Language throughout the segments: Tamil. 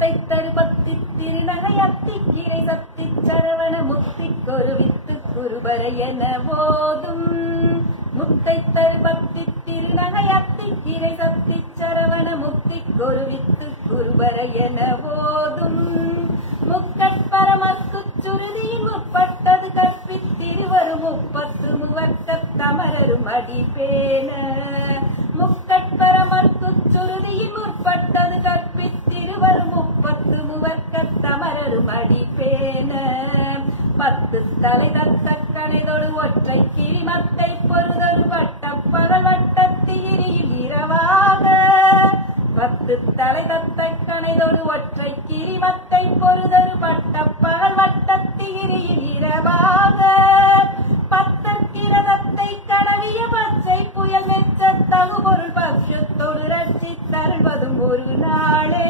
முத்தை தருபத்தி திருநகையத்தி கிரை சத்தி சரவண முத்தி கொருவித்து குருபரை என போதும் முத்தை தருபத்தி திருநகையத்தி கிரை சத்தி சரவண முத்தி கொருவித்து குருபரை என போதும் முக்கட்பரமக்கு சுருதியில் முற்பட்டது கற்பித்திருவரும் முப்பத்து முவர்க்க தமரரும் அடிப்பேன முக்கட்பரமற்கு சுருதியில் முற்பட்டது கற்பித்திருவரும் முப்பத்து முவர்க்க தமரரும் அடிப்பேன பத்து தலை தத்த கணைதொரு ஒற்றை கிரிமத்தை பொருதொரு வட்டப்பகல் வட்டத்திரியில் இரவாக பத்து தலை தத்த கணைதொரு ஒற்றை கிரிமத்தை பொருதொரு வட்டப்பகல் வட்டத்திரியில் இரவாக பத்தற்கிரதத்தை கடவிய பச்சை புயல் வெச்ச தகுபொருள் பட்சத்தோடு ரட்சி தருவதும் ஒரு நாளே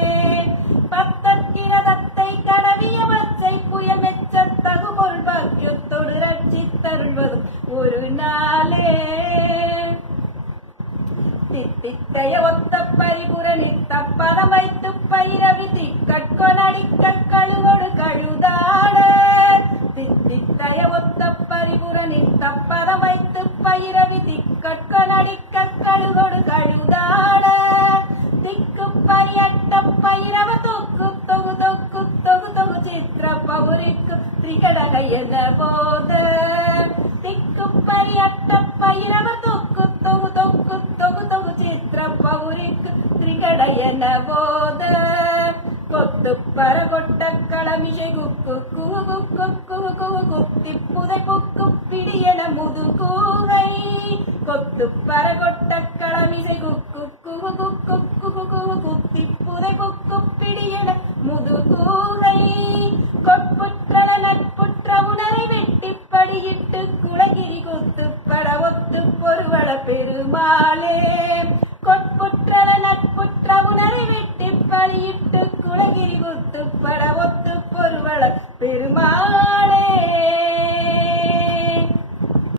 பத்தற்கிரதத்தை கடவிய பச்சை புயல் வெச்ச தகுபொருள் பட்சத்தோடு ரட்சி தருவதும் ஒரு நாளே தித்தித்தைய ஒத்த பரிபுர நித்த பதம் வைத்து பயிரவி திக்கொலடிக்க கழுதொடு கழுதாளே தித்தித்தைய ஒத்த பரிபுர நித்த பதம் வைத்து பயிரவி திக்கொலடிக்க கழுதொடு கழுதாளே திக்கு பரியட்ட பயிரவ தொக்கு தொகு தொக்கு தொகு தொகு சித்திர பௌரிக்கு திரிகடகை என போத திக்கு பரியட்ட பயிரவ தொக்கு தொகு தொக்கு தொகு தொகு சித்திர பௌரிக்கு திரிகடை என போத கொத்து பரகொட்ட களமிசை குக்கு குகு குக்கு குகு குத்தி புதை புக்கு பிடியன முது கூரை கொத்து பரகொட்ட களமிசை குக்கு குகு குக்கு குகு குகு குத்தி புதை புக்கு பிடியன முது கூரை கொட்புற்ற நட்புற்ற உணரை வெட்டிப்படியிட்டு குலகிரி கொத்து பட ஒத்து பொருவள பெருமாளே கொட்புற்ற நட்புற்ற உணரை வெட்டிப்படியிட்டு